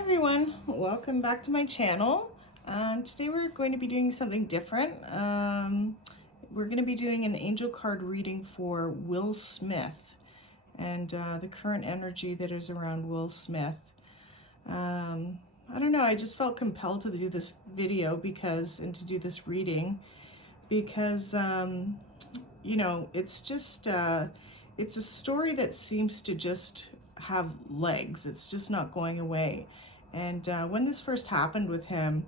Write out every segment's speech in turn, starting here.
everyone, welcome back to my channel. Today we're going to be doing something different. We're going to be doing an angel card reading for Will Smith and the current energy that is around Will Smith. I don't know, I just felt compelled to do this video and to do this reading because, it's just, it's a story that seems to just have legs. It's just not going away. And when this first happened with him,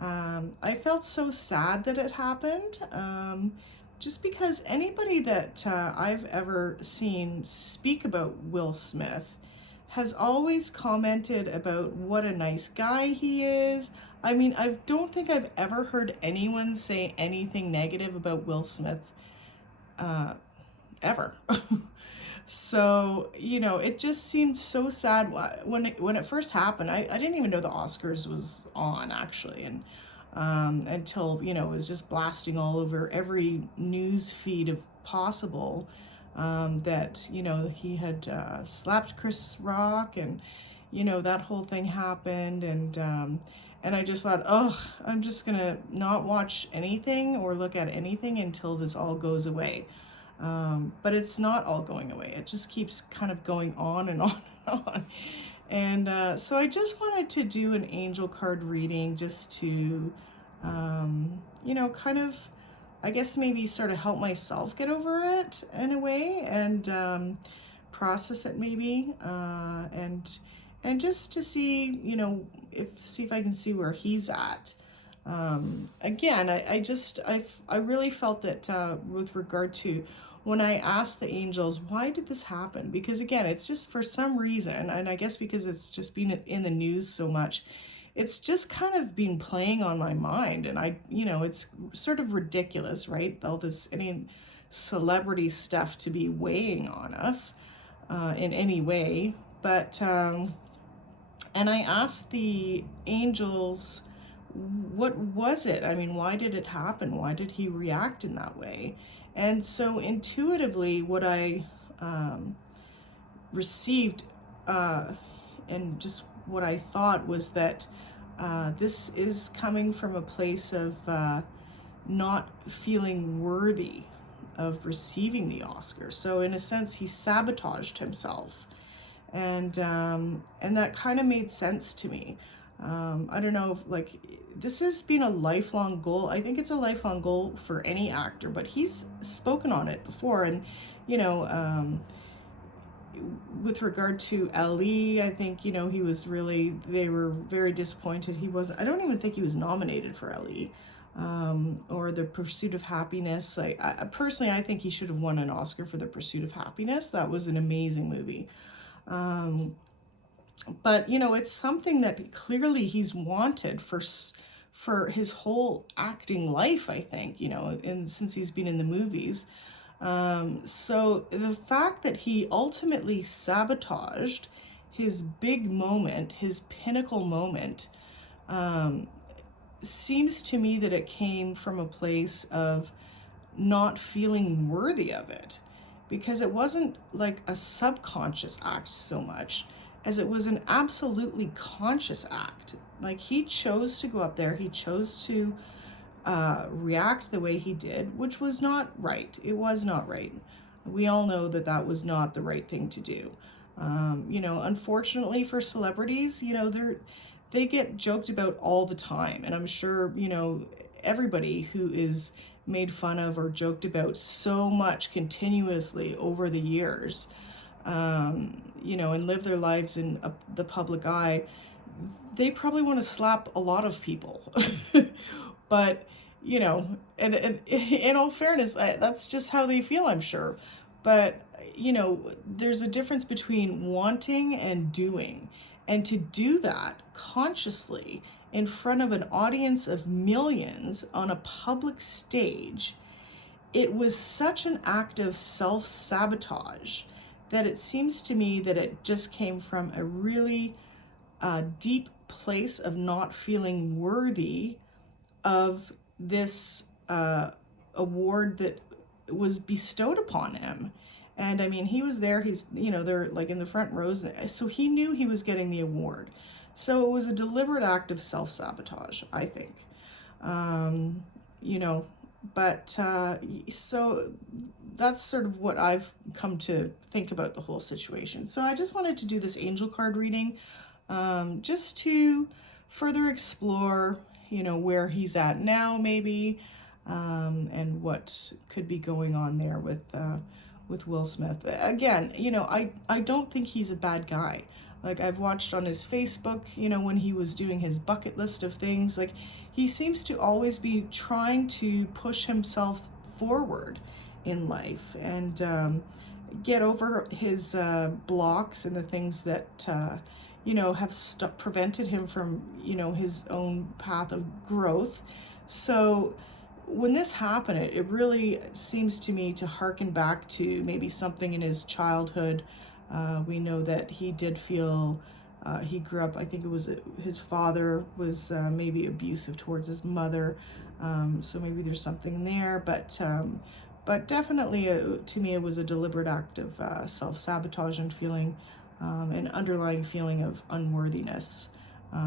I felt so sad that it happened. Just because anybody that I've ever seen speak about Will Smith has always commented about what a nice guy he is. I mean, I don't think I've ever heard anyone say anything negative about Will Smith ever. So, it just seemed so sad when it first happened. I didn't even know the Oscars was on actually, and until it was just blasting all over every news feed of possible that he had slapped Chris Rock, and that whole thing happened, and I just thought, oh, I'm just gonna not watch anything or look at anything until this all goes away. But it's not all going away. It just keeps kind of going on and on and on. And so I just wanted to do an angel card reading just to, kind of, I guess maybe sort of help myself get over it in a way, and process it maybe, and just to see, see if I can see where he's at. Again, I really felt that with regard to when I asked the angels, why did this happen? Because again, it's just for some reason, and I guess because it's just been in the news so much, it's just kind of been playing on my mind. And it's sort of ridiculous, right? All this, any celebrity stuff to be weighing on us in any way. But, and I asked the angels, what was it? I mean, why did it happen? Why did he react in that way? And so intuitively, what I received and just what I thought was that this is coming from a place of not feeling worthy of receiving the Oscar. So in a sense, he sabotaged himself, and that kind of made sense to me. I don't know if this has been a lifelong goal. I think it's a lifelong goal for any actor, but he's spoken on it before. And, with regard to Ali, I think, he was really, they were very disappointed. I don't even think he was nominated for Ali, or The Pursuit of Happiness. Personally, I think he should have won an Oscar for The Pursuit of Happiness. That was an amazing movie. But it's something that clearly he's wanted for his whole acting life, I think, and since he's been in the movies. So the fact that he ultimately sabotaged his big moment, his pinnacle moment, seems to me that it came from a place of not feeling worthy of it, because it wasn't like a subconscious act so much as it was an absolutely conscious act. Like, he chose to go up there, he chose to react the way he did, which was not right. It was not right. We all know that that was not the right thing to do. Unfortunately for celebrities, they get joked about all the time, and I'm sure, everybody who is made fun of or joked about so much continuously over the years, and live their lives in the public eye, they probably want to slap a lot of people. But, and in all fairness, that's just how they feel, I'm sure. But, there's a difference between wanting and doing. And to do that consciously in front of an audience of millions on a public stage, it was such an act of self-sabotage that it seems to me that it just came from a really deep place of not feeling worthy of this award that was bestowed upon him. And I mean, he was there. He's, they're like in the front rows. So he knew he was getting the award. So it was a deliberate act of self-sabotage, I think. Um, you know, but so that's sort of what I've come to think about the whole situation. So I just wanted to do this angel card reading, just to further explore, where he's at now, maybe, and what could be going on there with Will Smith. Again, I don't think he's a bad guy. Like, I've watched on his Facebook, when he was doing his bucket list of things, like, he seems to always be trying to push himself forward in life and get over his blocks and the things that have prevented him from his own path of growth. So when this happened, it really seems to me to harken back to maybe something in his childhood. We know that he did feel he grew up, I think it was his father was maybe abusive towards his mother. So maybe there's something there, but definitely to me it was a deliberate act of self-sabotage and feeling an underlying feeling of unworthiness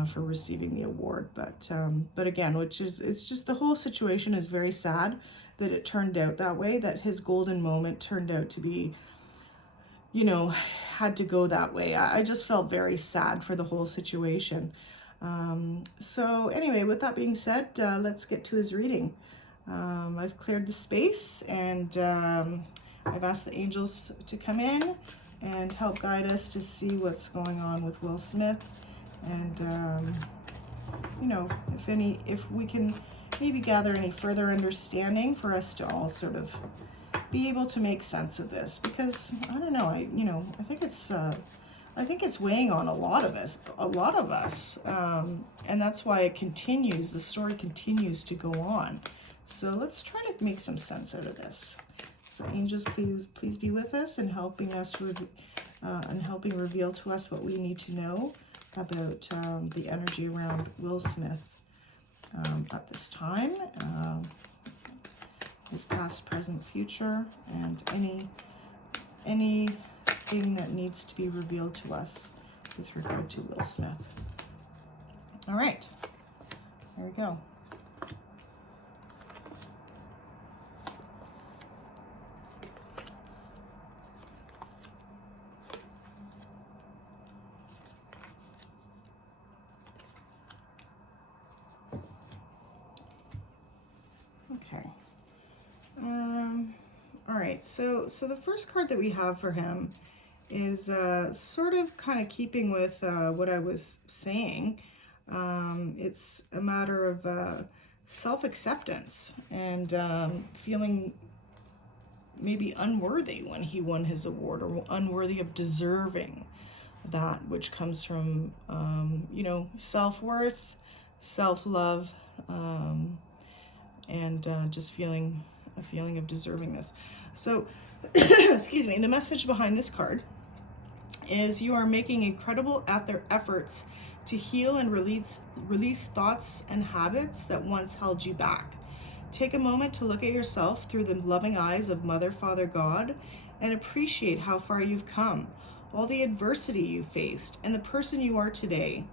for receiving the award. But again, it's just the whole situation is very sad that it turned out that way, that his golden moment turned out to be, had to go that way. I just felt very sad for the whole situation. So anyway, with that being said, let's get to his reading. I've cleared the space, and I've asked the angels to come in and help guide us to see what's going on with Will Smith. And, if we can maybe gather any further understanding for us to all sort of be able to make sense of this, because I don't know, I think it's weighing on a lot of us, and that's why the story continues to go on. So let's try to make some sense out of this. So angels, please be with us and helping us and helping reveal to us what we need to know about the energy around Will Smith at this time, his past, present, future, and anything that needs to be revealed to us with regard to Will Smith. All right, there we go. Okay. All right. So the first card that we have for him is sort of kind of keeping with what I was saying. It's a matter of self-acceptance and feeling maybe unworthy when he won his award, or unworthy of deserving that, which comes from self-worth, self-love, and just feeling a feeling of deserving this. So, excuse me, the message behind this card is you are making incredible efforts to heal and release thoughts and habits that once held you back. Take a moment to look at yourself through the loving eyes of Mother, Father, God, and appreciate how far you've come, all the adversity you faced, and the person you are today.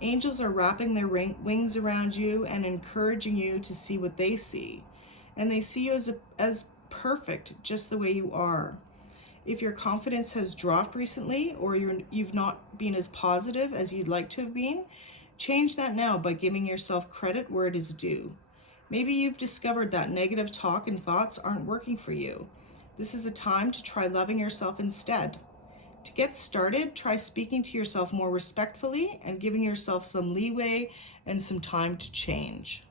Angels are wrapping their wings around you and encouraging you to see what they see. And they see you as perfect, just the way you are. If your confidence has dropped recently, or you've not been as positive as you'd like to have been, change that now by giving yourself credit where it is due. Maybe you've discovered that negative talk and thoughts aren't working for you. This is a time to try loving yourself instead. To get started, try speaking to yourself more respectfully and giving yourself some leeway and some time to change.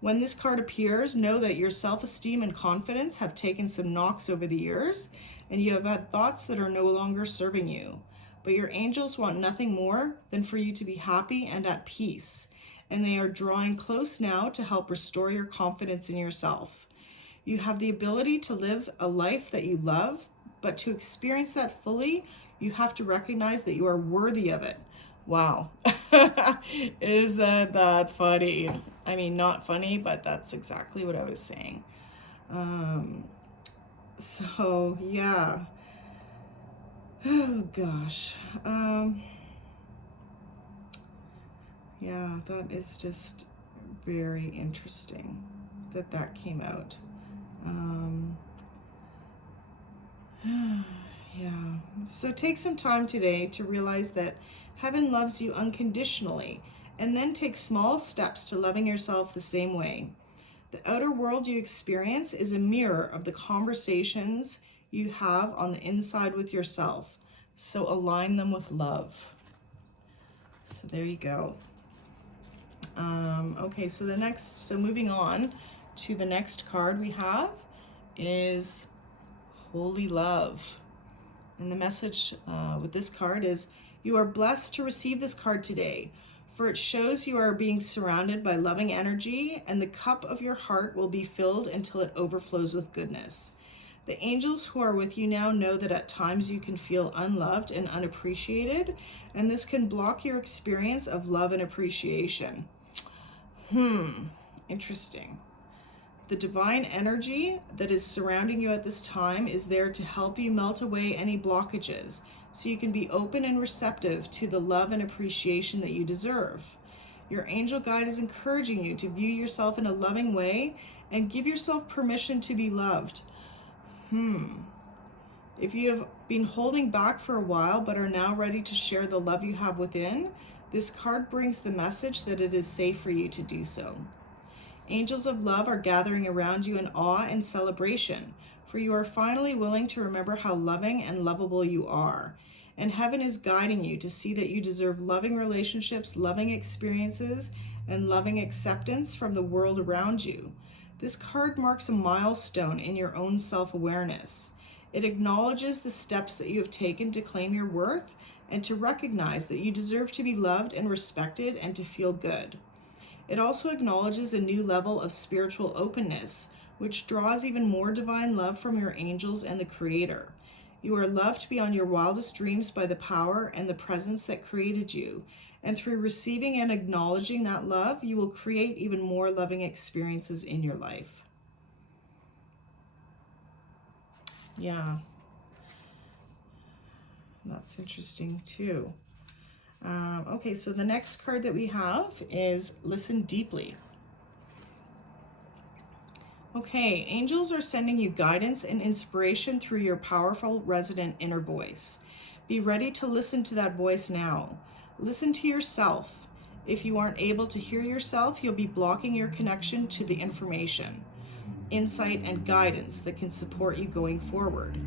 When this card appears, know that your self-esteem and confidence have taken some knocks over the years, and you have had thoughts that are no longer serving you. But your angels want nothing more than for you to be happy and at peace, and they are drawing close now to help restore your confidence in yourself. You have the ability to live a life that you love, but to experience that fully, you have to recognize that you are worthy of it. Wow. Isn't that funny? I mean, not funny, but that's exactly what I was saying. So, yeah. Oh, gosh. Yeah, that is just very interesting that that came out. Yeah. So take some time today to realize that heaven loves you unconditionally, and then take small steps to loving yourself the same way. The outer world you experience is a mirror of the conversations you have on the inside with yourself. So align them with love. So there you go. Okay, so moving on to the next card we have is Holy Love. And the message with this card is, you are blessed to receive this card today, for it shows you are being surrounded by loving energy, and the cup of your heart will be filled until it overflows with goodness. The angels who are with you now know that at times you can feel unloved and unappreciated, and this can block your experience of love and appreciation. Interesting. The divine energy that is surrounding you at this time is there to help you melt away any blockages, so you can be open and receptive to the love and appreciation that you deserve. Your angel guide is encouraging you to view yourself in a loving way and give yourself permission to be loved. If you have been holding back for a while but are now ready to share the love you have within, this card brings the message that it is safe for you to do so. Angels of love are gathering around you in awe and celebration, for you are finally willing to remember how loving and lovable you are. And heaven is guiding you to see that you deserve loving relationships, loving experiences, and loving acceptance from the world around you. This card marks a milestone in your own self-awareness. It acknowledges the steps that you have taken to claim your worth and to recognize that you deserve to be loved and respected and to feel good. It also acknowledges a new level of spiritual openness, which draws even more divine love from your angels and the Creator. You are loved beyond your wildest dreams by the power and the presence that created you, and through receiving and acknowledging that love, you will create even more loving experiences in your life. Yeah, that's interesting too. Okay, so the next card that we have is Listen Deeply. Okay, angels are sending you guidance and inspiration through your powerful resident inner voice. Be ready to listen to that voice now. Listen to yourself. If you aren't able to hear yourself, you'll be blocking your connection to the information, insight, and guidance that can support you going forward.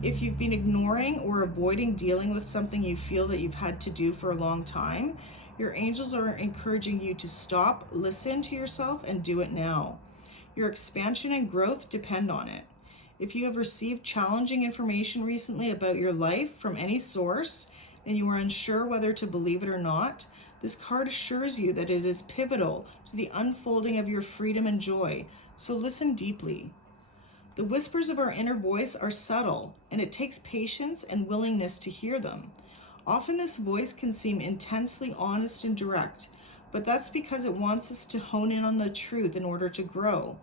If you've been ignoring or avoiding dealing with something you feel that you've had to do for a long time, your angels are encouraging you to stop, listen to yourself, and do it now. Your expansion and growth depend on it. If you have received challenging information recently about your life from any source and you are unsure whether to believe it or not, this card assures you that it is pivotal to the unfolding of your freedom and joy, so listen deeply. The whispers of our inner voice are subtle, and it takes patience and willingness to hear them. Often this voice can seem intensely honest and direct, but that's because it wants us to hone in on the truth in order to grow.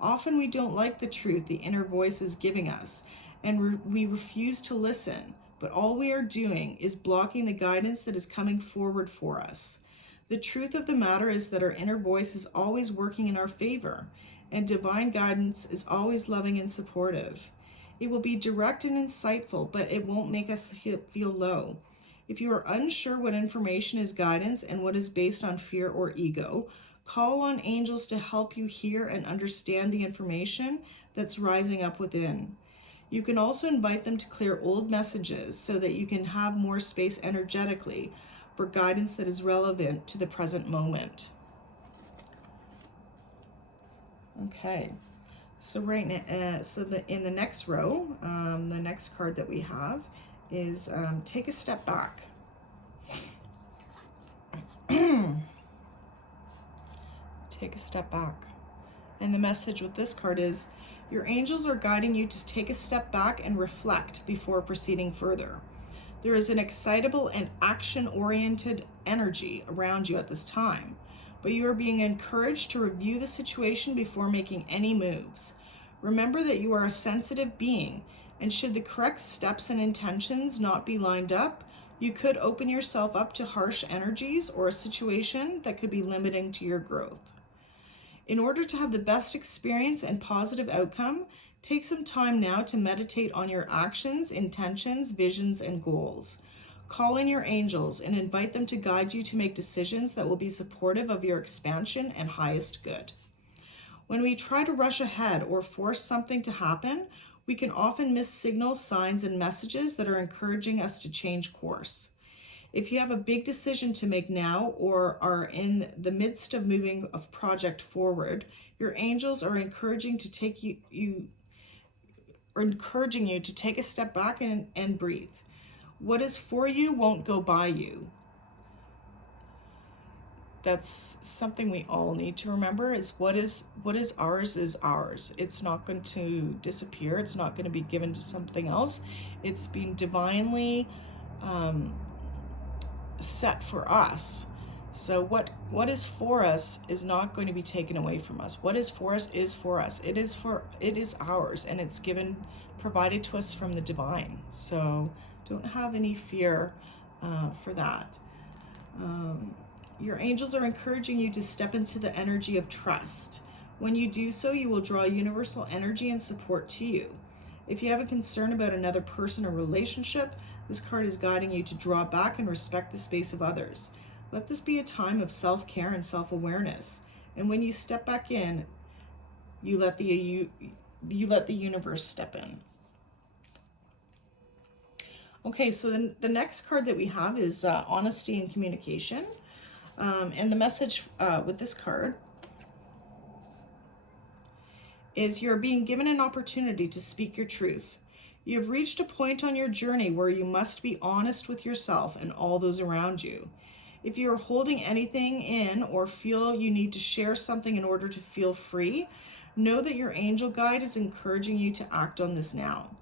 Often we don't like the truth the inner voice is giving us, and we refuse to listen, but all we are doing is blocking the guidance that is coming forward for us. The truth of the matter is that our inner voice is always working in our favor, and divine guidance is always loving and supportive. It will be direct and insightful, but it won't make us feel low. If you are unsure what information is guidance and what is based on fear or ego, call on angels to help you hear and understand the information that's rising up within. You can also invite them to clear old messages so that you can have more space energetically for guidance that is relevant to the present moment. Okay, so right now, in the next row, the next card that we have is Take a Step Back. Take a step back. And the message with this card is, your angels are guiding you to take a step back and reflect before proceeding further. There is an excitable and action-oriented energy around you at this time, but you are being encouraged to review the situation before making any moves. Remember that you are a sensitive being, and should the correct steps and intentions not be lined up, you could open yourself up to harsh energies or a situation that could be limiting to your growth. In order to have the best experience and positive outcome, take some time now to meditate on your actions, intentions, visions, and goals. Call in your angels and invite them to guide you to make decisions that will be supportive of your expansion and highest good. When we try to rush ahead or force something to happen, we can often miss signals, signs, and messages that are encouraging us to change course. If you have a big decision to make now or are in the midst of moving a project forward, your angels are encouraging to take you to take a step back and breathe. What is for you won't go by you. That's something we all need to remember, is what is ours is ours. It's not going to disappear. It's not going to be given to something else. It's being divinely set for us. So what is for us is not going to be taken away from us. What is for us is for us. It is ours, and it's provided to us from the divine. So don't have any fear for that. Your angels are encouraging you to step into the energy of trust. When you do so, you will draw universal energy and support to you. If you have a concern about another person or relationship, this card is guiding you to draw back and respect the space of others. Let this be a time of self-care and self-awareness. And when you step back in, you let the universe step in. Okay, so the next card that we have is honesty and communication. And the message with this card is you're being given an opportunity to speak your truth. You have reached a point on your journey where you must be honest with yourself and all those around you. If you are holding anything in or feel you need to share something in order to feel free, know that your angel guide is encouraging you to act on this now.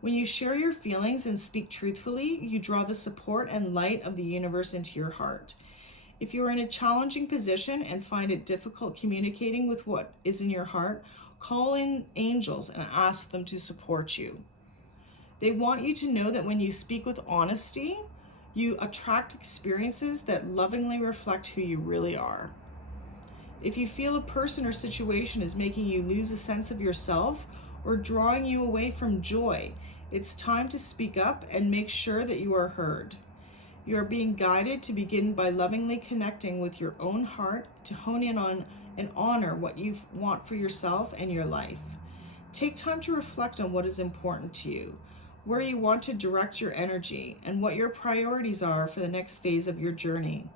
When you share your feelings and speak truthfully, you draw the support and light of the universe into your heart. If you are in a challenging position and find it difficult communicating with what is in your heart, call in angels and ask them to support you. They want you to know that when you speak with honesty, you attract experiences that lovingly reflect who you really are. If you feel a person or situation is making you lose a sense of yourself or drawing you away from joy, it's time to speak up and make sure that you are heard. You are being guided to begin by lovingly connecting with your own heart to hone in on and honor what you want for yourself and your life. Take time to reflect on what is important to you, where you want to direct your energy, and what your priorities are for the next phase of your journey.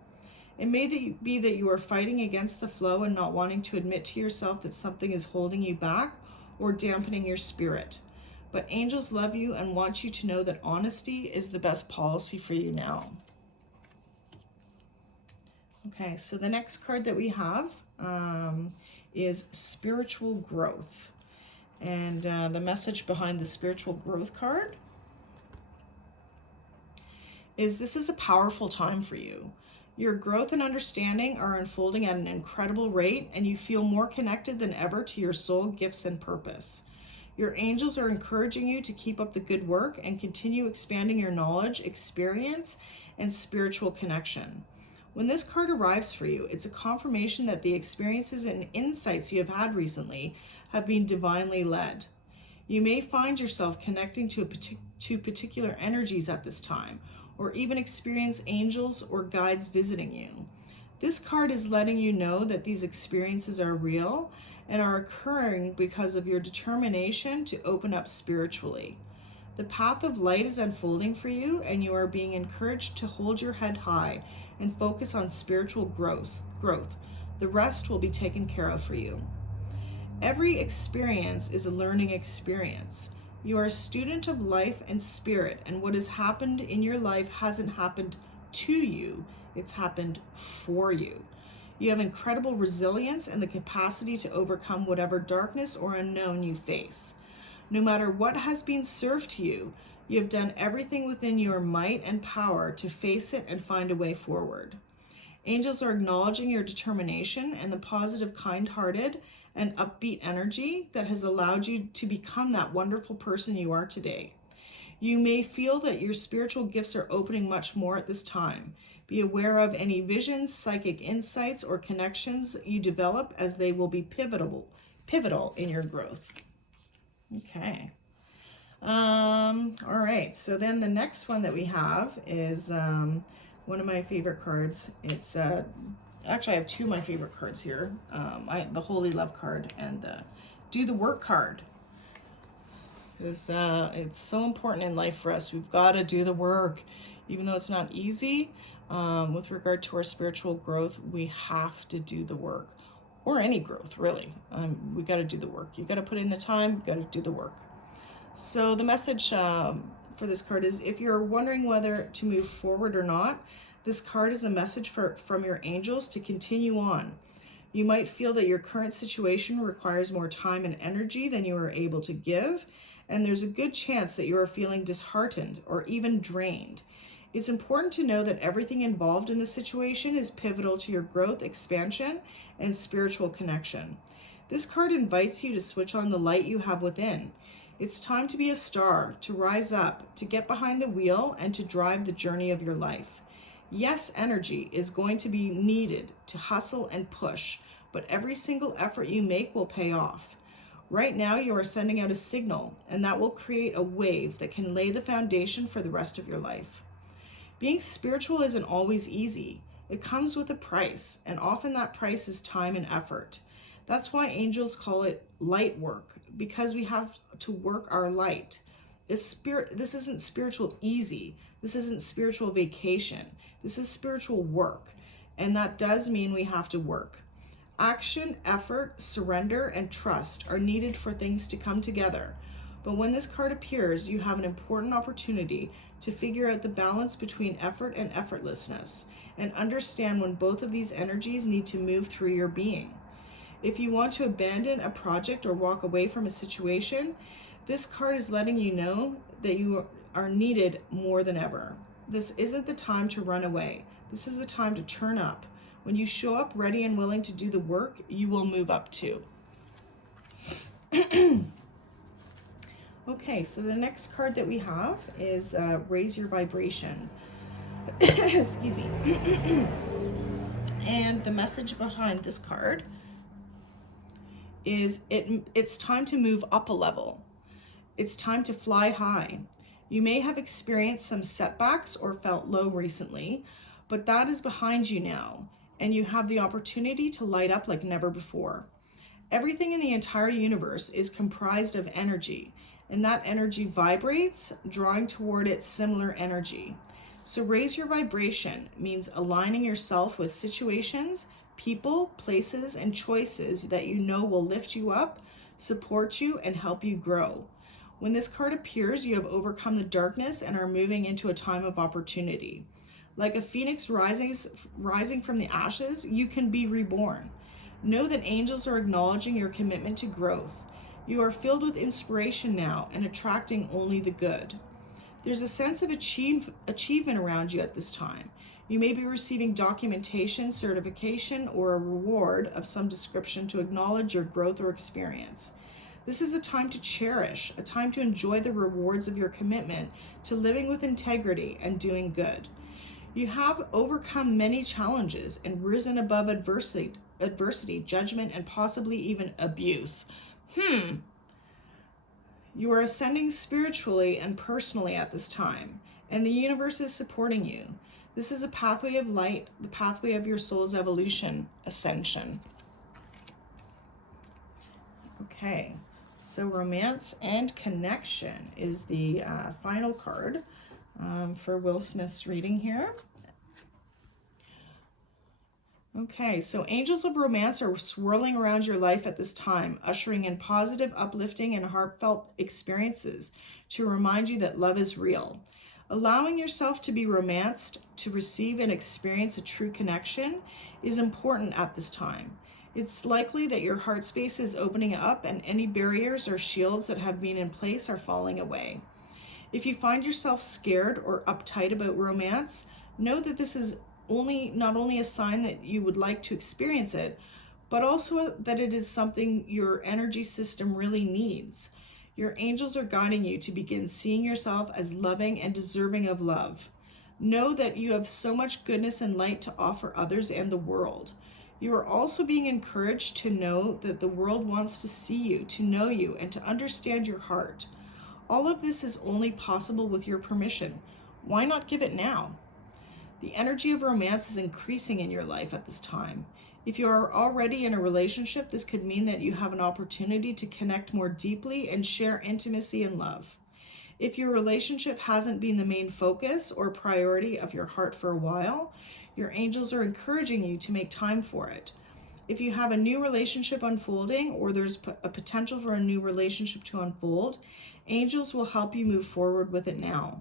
It may be that you are fighting against the flow and not wanting to admit to yourself that something is holding you back or dampening your spirit. But angels love you and want you to know that honesty is the best policy for you now. Okay, so the next card that we have is spiritual growth. And the message behind the spiritual growth card is this is a powerful time for you. Your growth and understanding are unfolding at an incredible rate, and you feel more connected than ever to your soul, gifts, and purpose. Your angels are encouraging you to keep up the good work and continue expanding your knowledge, experience, and spiritual connection. When this card arrives for you, it's a confirmation that the experiences and insights you have had recently have been divinely led. You may find yourself connecting to particular energies at this time, or even experience angels or guides visiting you. This card is letting you know that these experiences are real and are occurring because of your determination to open up spiritually. The path of light is unfolding for you, and you are being encouraged to hold your head high and focus on spiritual growth. The rest will be taken care of for you. Every experience is a learning experience. You are a student of life and spirit, and what has happened in your life hasn't happened to you, it's happened for you. You have incredible resilience and the capacity to overcome whatever darkness or unknown you face. No matter what has been served to you, you have done everything within your might and power to face it and find a way forward. Angels are acknowledging your determination and the positive, kind-hearted, and upbeat energy that has allowed you to become that wonderful person you are today. You may feel that your spiritual gifts are opening much more at this time. Be aware of any visions, psychic insights, or connections you develop, as they will be pivotal in your growth. Okay. All right. So then the next one that we have is one of my favorite cards. It's actually, I have two of my favorite cards here. The Holy Love card and the Do the Work card. Because it's so important in life for us. We've got to do the work. Even though it's not easy, with regard to our spiritual growth, we have to do the work. Or any growth, really. We got to do the work. You got to put in the time, you got to do the work. So the message for this card is, if you're wondering whether to move forward or not, this card is a message from your angels to continue on. You might feel that your current situation requires more time and energy than you are able to give, and there's a good chance that you are feeling disheartened or even drained. It's important to know that everything involved in the situation is pivotal to your growth, expansion, and spiritual connection. This card invites you to switch on the light you have within. It's time to be a star, to rise up, to get behind the wheel, and to drive the journey of your life. Yes, energy is going to be needed to hustle and push, but every single effort you make will pay off. Right now, you are sending out a signal, and that will create a wave that can lay the foundation for the rest of your life. Being spiritual isn't always easy. It comes with a price, and often that price is time and effort. That's why angels call it light work, because we have to work our light. This isn't spiritual easy. This isn't spiritual vacation. This is spiritual work, and that does mean we have to work. Action, effort, surrender, and trust are needed for things to come together. But when this card appears, you have an important opportunity to figure out the balance between effort and effortlessness, and understand when both of these energies need to move through your being. If you want to abandon a project or walk away from a situation, this card is letting you know that you are needed more than ever. This isn't the time to run away. This is the time to turn up. When you show up ready and willing to do the work, you will move up too. Okay, so the next card that we have is Raise Your Vibration. Excuse me. And the message behind this card is it's time to move up a level. It's time to fly high. You may have experienced some setbacks or felt low recently, but that is behind you now, and you have the opportunity to light up like never before. Everything in the entire universe is comprised of energy, and that energy vibrates, drawing toward it similar energy. So raise your vibration means aligning yourself with situations, people, places, and choices that you know will lift you up, support you, and help you grow. When this card appears, you have overcome the darkness and are moving into a time of opportunity. Like a phoenix rising from the ashes, you can be reborn. Know that angels are acknowledging your commitment to growth. You are filled with inspiration now and attracting only the good. There's a sense of achievement around you at this time. You may be receiving documentation, certification, or a reward of some description to acknowledge your growth or experience. This is a time to cherish, a time to enjoy the rewards of your commitment to living with integrity and doing good. You have overcome many challenges and risen above adversity, judgment, and possibly even abuse. You are ascending spiritually and personally at this time, and the universe is supporting you. This is a pathway of light, the pathway of your soul's evolution, ascension. Okay, so romance and connection is the final card for Will Smith's reading here. Okay, so angels of romance are swirling around your life at this time, ushering in positive, uplifting, and heartfelt experiences to remind you that love is real. Allowing yourself to be romanced, to receive and experience a true connection, is important at this time. It's likely that your heart space is opening up and any barriers or shields that have been in place are falling away. If you find yourself scared or uptight about romance, know that this is not only a sign that you would like to experience it, but also that it is something your energy system really needs. Your angels are guiding you to begin seeing yourself as loving and deserving of love. Know that you have so much goodness and light to offer others and the world. You are also being encouraged to know that the world wants to see you, to know you, and to understand your heart. All of this is only possible with your permission. Why not give it now? The energy of romance is increasing in your life at this time. If you are already in a relationship, this could mean that you have an opportunity to connect more deeply and share intimacy and love. If your relationship hasn't been the main focus or priority of your heart for a while, your angels are encouraging you to make time for it. If you have a new relationship unfolding, or there's a potential for a new relationship to unfold, angels will help you move forward with it now.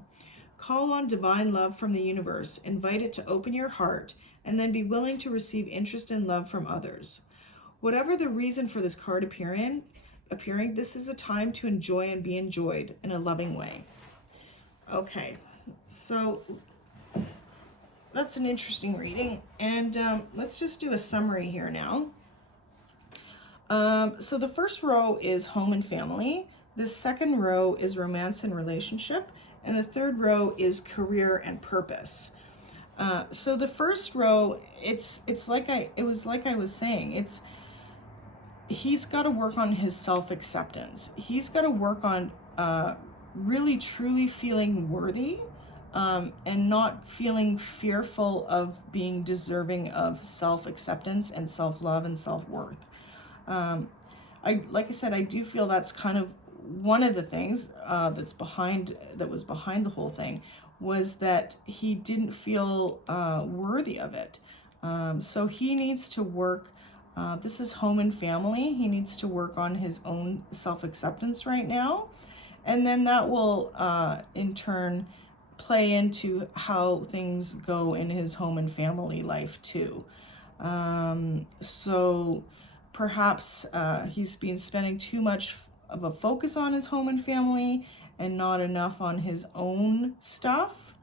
Call on divine love from the universe, invite it to open your heart, and then be willing to receive interest and love from others. Whatever the reason for this card appearing, this is a time to enjoy and be enjoyed in a loving way. Okay, so that's an interesting reading, and let's just do a summary here now. So the first row is home and family. The second row is romance and relationship, and the third row is career and purpose. So the first row, it was like I was saying, he's got to work on his self-acceptance. He's got to work on really truly feeling worthy, and not feeling fearful of being deserving of self-acceptance and self-love and self-worth. Like I said, I do feel that's kind of one of the things that was behind the whole thing, was that he didn't feel worthy of it. So he needs to work. This is home and family. He needs to work on his own self-acceptance right now, and then that will in turn play into how things go in his home and family life too. So perhaps he's been spending too much of a focus on his home and family and not enough on his own stuff.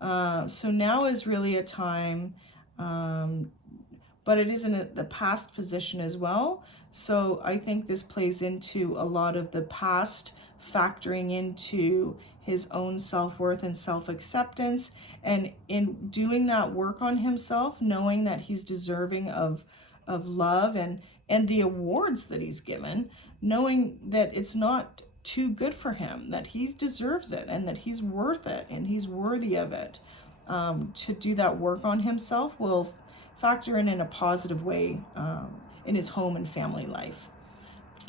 So now is really a time, but it is in the past position as well. So I think this plays into a lot of the past factoring into his own self-worth and self-acceptance, and in doing that work on himself, knowing that he's deserving of love and the awards that he's given, knowing that it's not too good for him, that he deserves it and that he's worth it and he's worthy of it. To do that work on himself will factor in a positive way in his home and family life.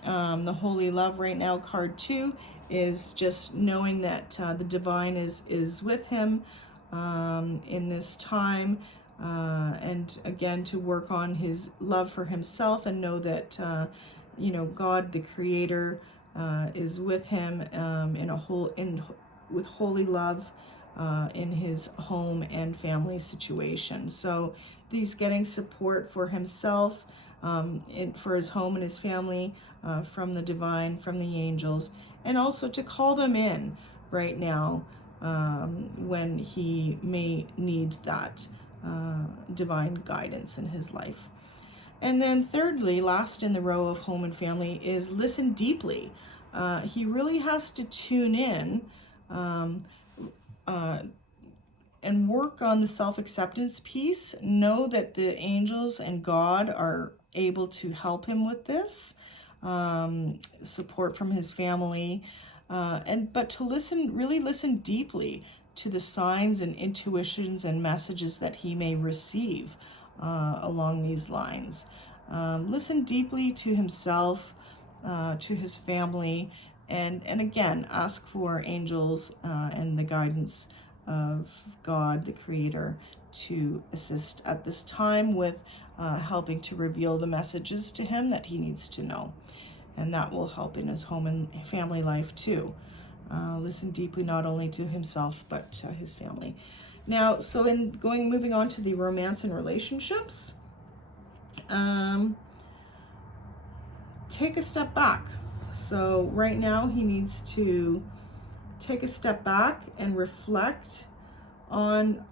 The Holy Love right now, card 2, is just knowing that the divine is with him in this time, and again to work on his love for himself and know that God the Creator is with him with holy love in his home and family situation. So he's getting support for himself, for his home and his family, from the divine, from the angels, and also to call them in right now when he may need that divine guidance in his life. And then thirdly, last in the row of home and family, is listen deeply. He really has to tune in and work on the self-acceptance piece. Know that the angels and God are able to help him with this, support from his family, but to really listen deeply to the signs and intuitions and messages that he may receive along these lines. Listen deeply to himself, to his family, and again, ask for angels and the guidance of God, the Creator, to assist at this time with helping to reveal the messages to him that he needs to know. And that will help in his home and family life too. Listen deeply not only to himself, but to his family. Now, so moving on to the romance and relationships, take a step back. So right now he needs to take a step back and reflect on,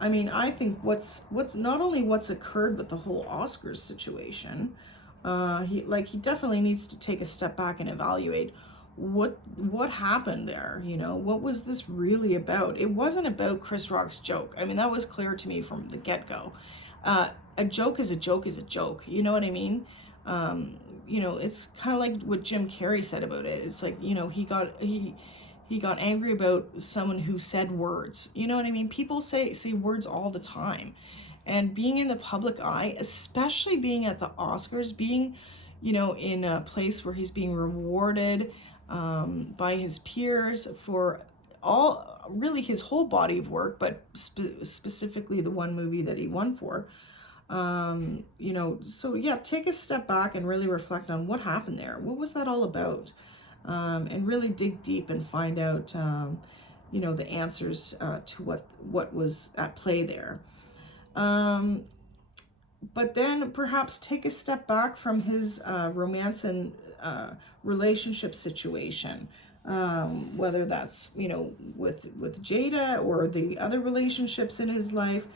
I think what's not only what's occurred with the whole Oscars situation, He definitely needs to take a step back and evaluate what happened there. What was this really about? It wasn't about Chris Rock's joke. I mean, that was clear to me from the get-go. A joke is a joke is a joke. You know what I mean? Um, it's kind of like what Jim Carrey said about it. It's like, he got angry about someone who said words. You know what I mean? People say words all the time. And being in the public eye, especially being at the Oscars, being, in a place where he's being rewarded by his peers for really his whole body of work, but specifically the one movie that he won for. So yeah, take a step back and really reflect on what happened there. What was that all about? And really dig deep and find out, the answers to what was at play there. But then perhaps take a step back from his romance and relationship situation, whether that's with Jada or the other relationships in his life.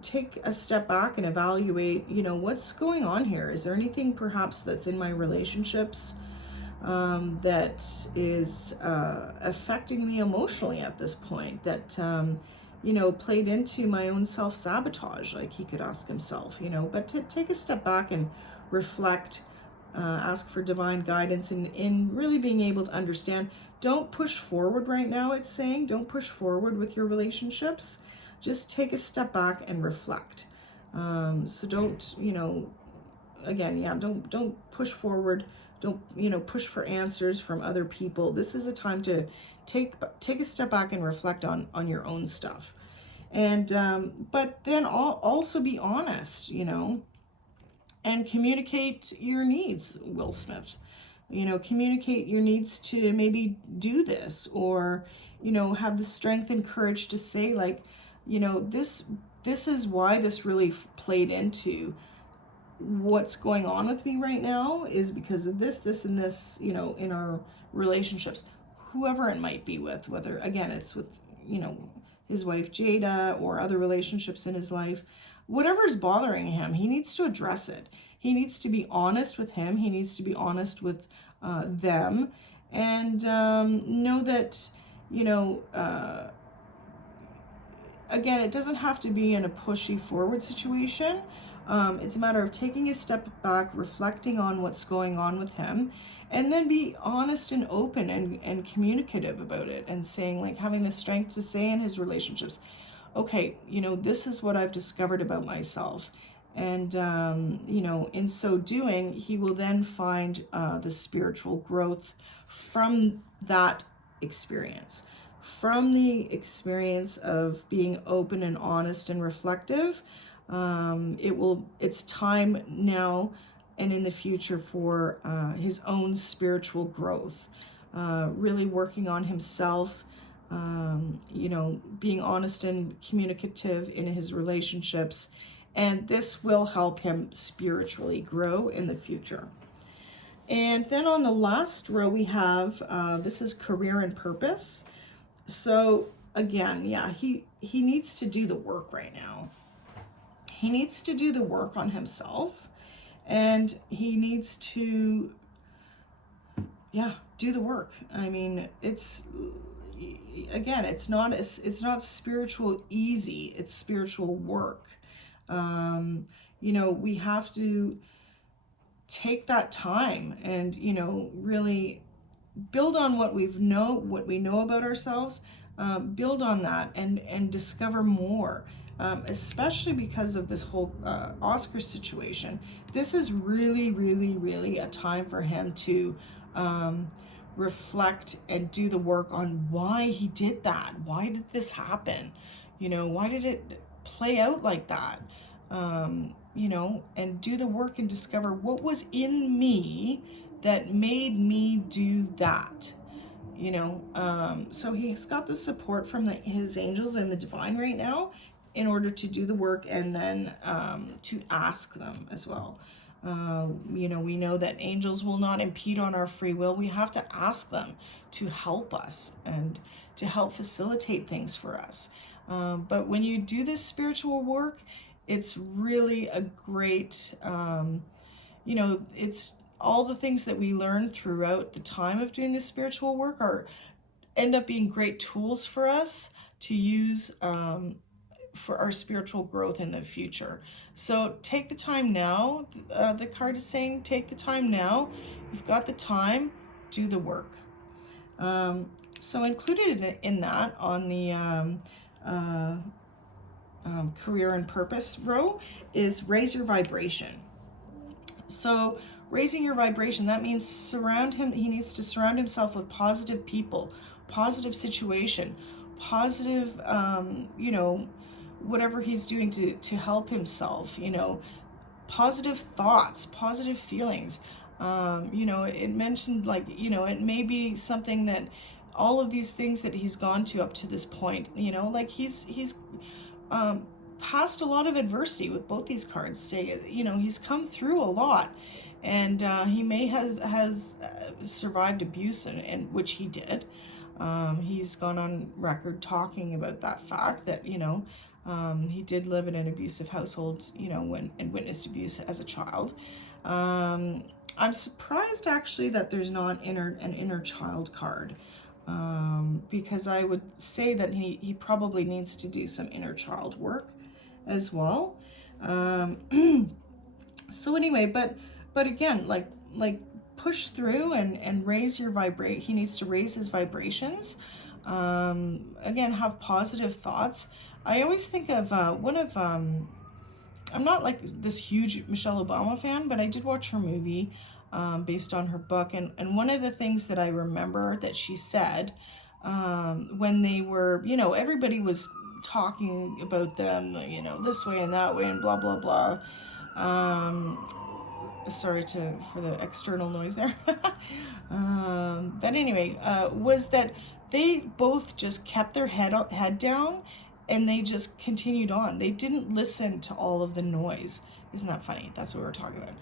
Take a step back and evaluate, what's going on here. Is there anything perhaps that's in my relationships that is affecting me emotionally at this point, that played into my own self-sabotage, like he could ask himself, but to take a step back and reflect, ask for divine guidance in really being able to understand. Don't push forward right now, it's saying. Don't push forward with your relationships. Just take a step back and reflect. So don't, again, yeah, don't push forward. Don't, push for answers from other people. This is a time to take a step back and reflect on your own stuff. And but then also be honest, and communicate your needs, Will Smith. Communicate your needs to maybe do this, or, have the strength and courage to say, like, this is why this really played into what's going on with me right now, is because of this, and this, in our relationships, whoever it might be with, whether, again, it's with, his wife Jada or other relationships in his life. Whatever is bothering him, he needs to address it. He needs to be honest with him. He needs to be honest with them, and know that, again, it doesn't have to be in a pushy forward situation. It's a matter of taking a step back, reflecting on what's going on with him, and then be honest and open and communicative about it, and saying, like, having the strength to say in his relationships, okay, this is what I've discovered about myself. And, in so doing, he will then find the spiritual growth from that experience. From the experience of being open and honest and reflective, it's time now and in the future for his own spiritual growth, really working on himself, being honest and communicative in his relationships, and this will help him spiritually grow in the future. And then on the last row we have, this is career and purpose. So again, yeah, he needs to do the work right now. He needs to do the work on himself, and he needs to, do the work. I mean, it's not spiritual easy. It's spiritual work. We have to take that time and, really build on what we know about ourselves, build on that and discover more, especially because of this whole Oscar situation. This is really, really, really a time for him to reflect and do the work on why he did that. Why did this happen? Why did it play out like that? And do the work and discover what was in me that made me do that. So he's got the support from his angels and the divine right now in order to do the work, and then to ask them as well. We know that angels will not impede on our free will. We have to ask them to help us and to help facilitate things for us. But when you do this spiritual work, it's really a great it's all the things that we learn throughout the time of doing this spiritual work are end up being great tools for us to use for our spiritual growth in the future. So take the time now. The card is saying, take the time now. You've got the time, do the work. So included in that on the career and purpose row is raise your vibration. So raising your vibration, that means he needs to surround himself with positive people, positive situation, positive, whatever he's doing to help himself, positive thoughts, positive feelings. It mentioned it may be something that all of these things that he's gone to up to this point, like he's passed a lot of adversity with both these cards. Say, he's come through a lot, and he may have has survived abuse, and which he did. He's gone on record talking about that fact that he did live in an abusive household, and witnessed abuse as a child. I'm surprised actually that there's not an inner child card. Because I would say that he probably needs to do some inner child work as well. So anyway, but again, like push through and raise your he needs to raise his vibrations. Again, have positive thoughts. I always think of one of I'm not like this huge Michelle Obama fan, but I did watch her movie based on her book, and one of the things that I remember that she said when they were, everybody was talking about them, this way and that way and blah blah blah. Sorry for the external noise there. But anyway, was that they both just kept their head down, and they just continued on. They didn't listen to all of the noise. Isn't that funny? That's what we're talking about.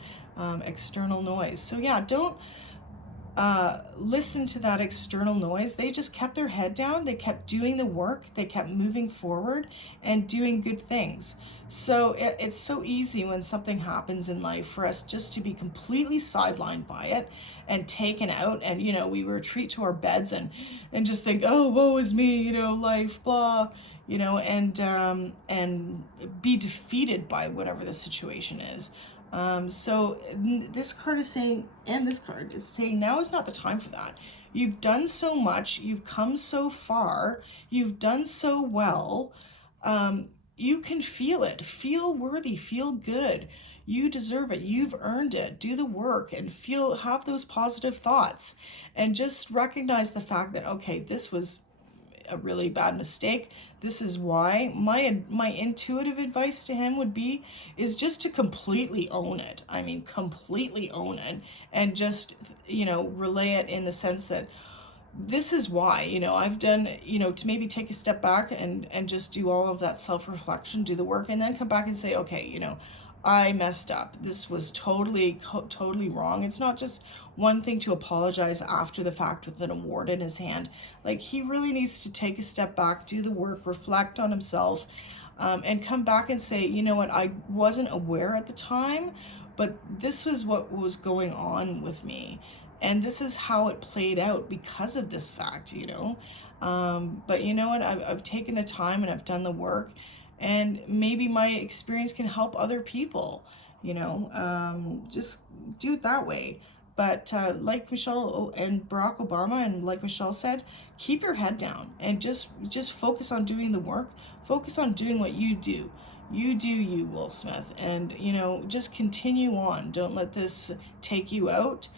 External noise. So yeah, don't listen to that external noise. They just kept their head down. They kept doing the work. They kept moving forward and doing good things. So it's so easy when something happens in life for us just to be completely sidelined by it and taken out, and we retreat to our beds and just think, oh, woe is me, life, blah, and be defeated by whatever the situation is. So this card is saying, and this card is saying, now is not the time for that. You've done so much. You've come so far. You've done so well. You can feel it. Feel worthy. Feel good. You deserve it. You've earned it. Do the work and have those positive thoughts, and just recognize the fact that, okay, this was a really bad mistake. This is why. My intuitive advice to him is just to completely own it. I mean, completely own it, and just relay it in the sense that this is why, I've done, to maybe take a step back and just do all of that self-reflection, do the work, and then come back and say, okay, I messed up. This was totally wrong. It's not just one thing to apologize after the fact with an award in his hand. Like, he really needs to take a step back, do the work, reflect on himself, and come back and say, you know what, I wasn't aware at the time, but this was what was going on with me. And this is how it played out because of this fact, But you know what, I've taken the time and I've done the work, and maybe my experience can help other people, just do it that way. But like Michelle and Barack Obama, and like Michelle said, keep your head down and just focus on doing the work. Focus on doing what you do. You do you, Will Smith, and just continue on. Don't let this take you out.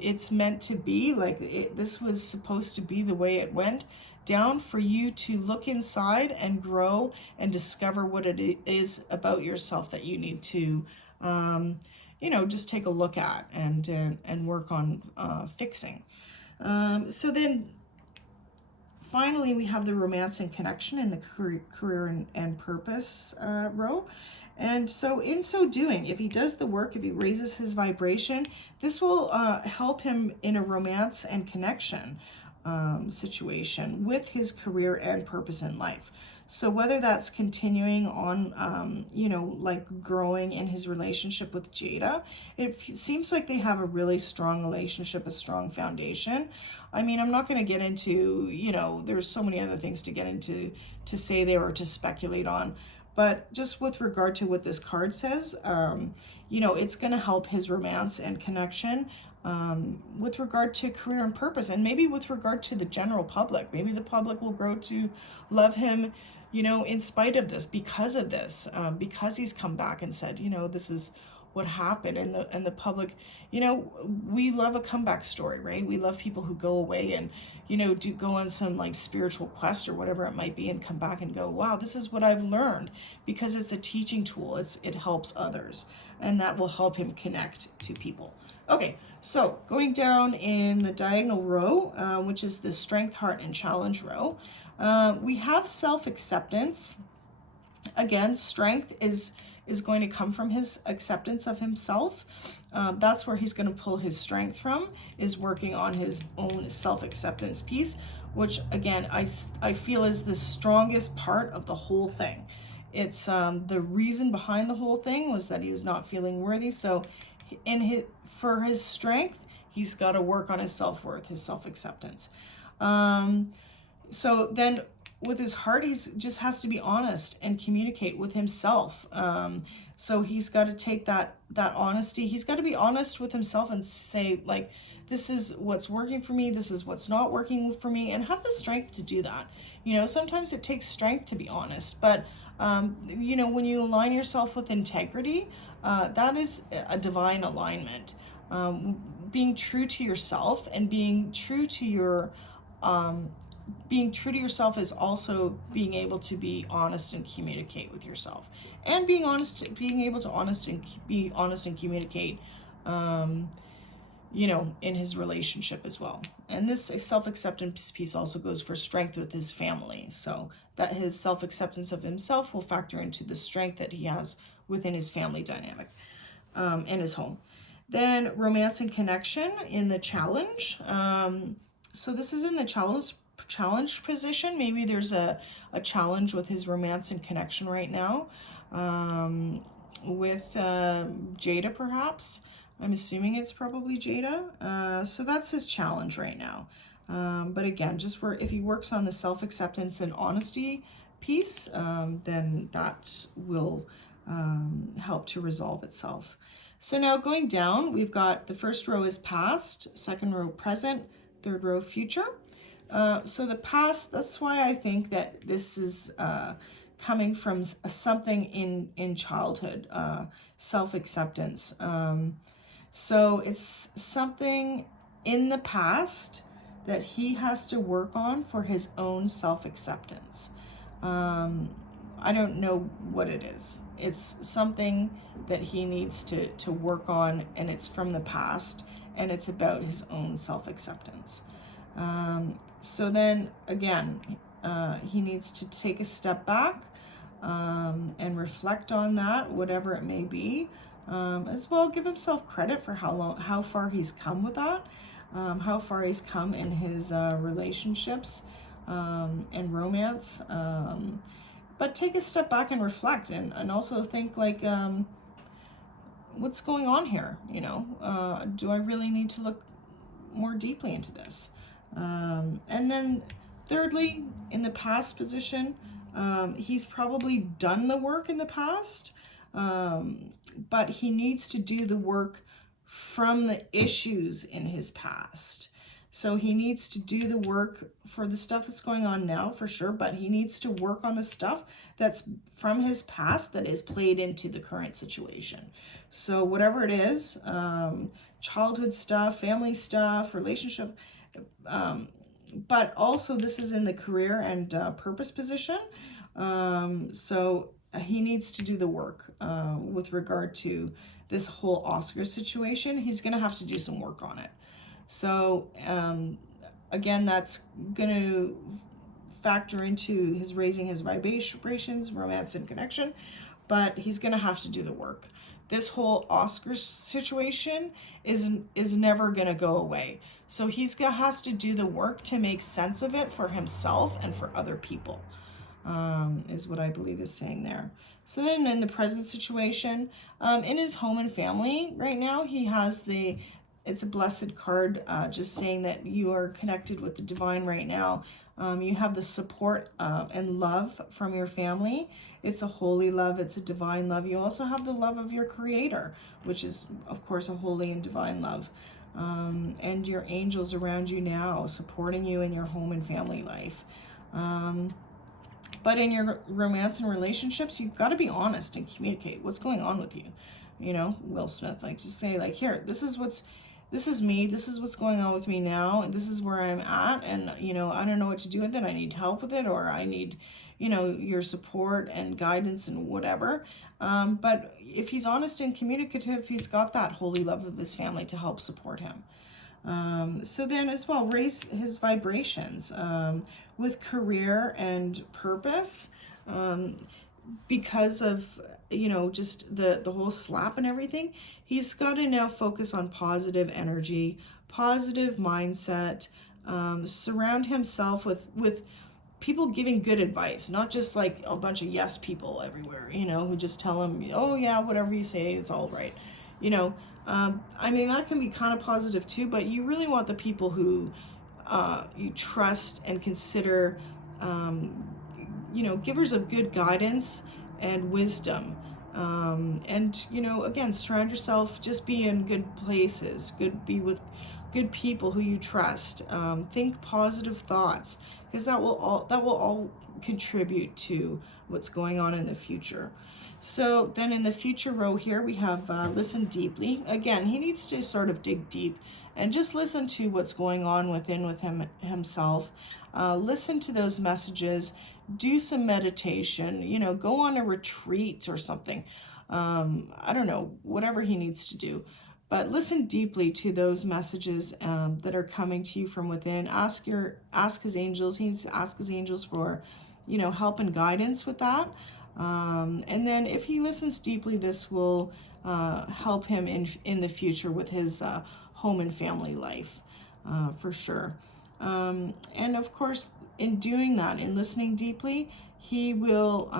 It's meant to be like this was supposed to be the way it went down, for you to look inside and grow and discover what it is about yourself that you need to just take a look at and work on fixing. So then finally, we have the romance and connection in the career and purpose row. And so in so doing, if he does the work, if he raises his vibration, this will help him in a romance and connection situation with his career and purpose in life. So whether that's continuing on, like growing in his relationship with Jada, it seems like they have a really strong relationship, a strong foundation. I mean, I'm not going to get into, there's so many other things to get into, to say there, or to speculate on. But just with regard to what this card says, it's going to help his romance and connection, with regard to career and purpose, and maybe with regard to the general public. Maybe the public will grow to love him, in spite of this, because of this, because he's come back and said, this is what happened. And the public, we love a comeback story, right? We love people who go away and, do go on some like spiritual quest or whatever it might be, and come back and go, wow, this is what I've learned, because it's a teaching tool. It helps others, and that will help him connect to people. Okay, so going down in the diagonal row, which is the strength, heart, and challenge row, we have self-acceptance. Again, strength is going to come from his acceptance of himself. That's where he's going to pull his strength from, is working on his own self-acceptance piece, which again, I feel is the strongest part of the whole thing. It's the reason behind the whole thing was that he was not feeling worthy. So for his strength, he's got to work on his self-worth, his self-acceptance. So then with his heart, he's just has to be honest and communicate with himself. So he's got to take that honesty. He's got to be honest with himself and say, like, this is what's working for me, this is what's not working for me, and have the strength to do that. Sometimes it takes strength to be honest, but when you align yourself with integrity, that is a divine alignment. Being true to yourself and being true to yourself is also being able to be honest and communicate with yourself, and being able to be honest and communicate, in his relationship as well. And this self-acceptance piece also goes for strength with his family, so that his self-acceptance of himself will factor into the strength that he has within his family dynamic, in his home. Then romance and connection in the challenge. So this is in the challenge position. Maybe there's a challenge with his romance and connection right now, with Jada perhaps. I'm assuming it's probably Jada. So that's his challenge right now. But again, if he works on the self-acceptance and honesty piece, then that will help to resolve itself. So now going down, we've got the first row is past, second row present, third row future. So the past, that's why I think that this is coming from something in childhood, self-acceptance. So it's something in the past that he has to work on for his own self-acceptance. I don't know what it is. It's something that he needs to work on, and it's from the past, and it's about his own self-acceptance. So then again, he needs to take a step back, and reflect on that, whatever it may be. As well, give himself credit for how far he's come with that, how far he's come in his relationships, and romance. But take a step back and reflect, and also think, like, what's going on here? Do I really need to look more deeply into this? And then thirdly, in the past position, he's probably done the work in the past, but he needs to do the work from the issues in his past. So he needs to do the work for the stuff that's going on now, for sure, but he needs to work on the stuff that's from his past that is played into the current situation. So whatever it is, childhood stuff, family stuff, relationship, but also this is in the career and purpose position. So he needs to do the work with regard to this whole Oscar situation. He's going to have to do some work on it. So again, that's going to factor into his raising his vibrations, romance, and connection, but he's going to have to do the work. This whole Oscar situation is never going to go away. So has to do the work to make sense of it for himself and for other people. is what I believe is saying there. So then in the present situation, in his home and family right now, he has it's a blessed card, just saying that you are connected with the divine right now. You have the support and love from your family. It's a holy love, it's a divine love. You also have the love of your creator, which is, of course, a holy and divine love. And your angels around you now supporting you in your home and family life. But in your romance and relationships, you've got to be honest and communicate what's going on with you. You know, Will Smith, like, just say, like, here, this is me, this is what's going on with me now, and this is where I'm at, and, you know, I don't know what to do with it, I need help with it, or I need, you know, your support and guidance and whatever. But if he's honest and communicative, he's got that holy love of his family to help support him. So then as well, raise his vibrations with career and purpose, because of, you know, just the whole slap and everything. He's got to now focus on positive energy, positive mindset, surround himself with people giving good advice, not just like a bunch of yes people everywhere, you know, who just tell him, oh yeah, whatever you say, it's all right, you know. I mean, that can be kind of positive too, but you really want the people who you trust and consider, you know, givers of good guidance and wisdom. And, you know, again, surround yourself, just be in good places, be with good people who you trust. Think positive thoughts, because that will all contribute to what's going on in the future. So then in the future row here, we have listen deeply. Again, he needs to sort of dig deep and just listen to what's going on with himself. Listen to those messages, do some meditation, you know, go on a retreat or something. I don't know, whatever he needs to do. But listen deeply to those messages that are coming to you from within. Ask his angels. He needs to ask his angels for, you know, help and guidance with that. And then if he listens deeply, this will help him in the future with his home and family life, for sure. And of course, in doing that, in listening deeply, he will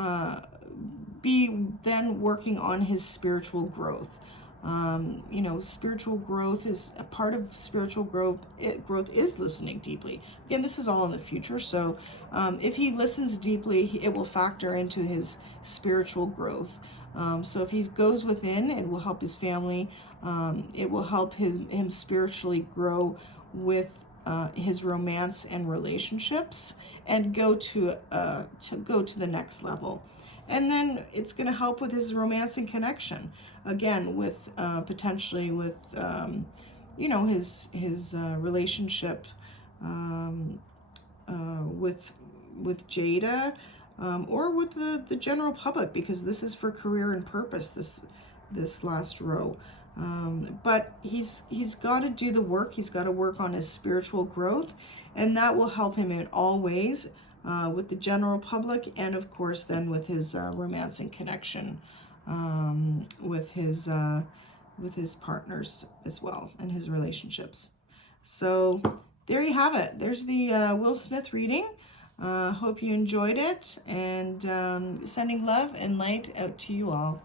be then working on his spiritual growth. You know, spiritual growth is a part of spiritual growth. Growth is listening deeply. Again, this is all in the future. So if he listens deeply, it will factor into his spiritual growth. So if he goes within, it will help his family. It will help him spiritually grow with his romance and relationships, and go to the next level. And then it's going to help with his romance and connection, again, with potentially with you know, his relationship with Jada, or with the general public, because this is for career and purpose, this last row. But he's got to do the work. He's got to work on his spiritual growth, and that will help him in all ways, with the general public, and of course then with his romance and connection, with his partners as well, and his relationships. So there you have it. There's the Will Smith reading. Hope you enjoyed it, and sending love and light out to you all.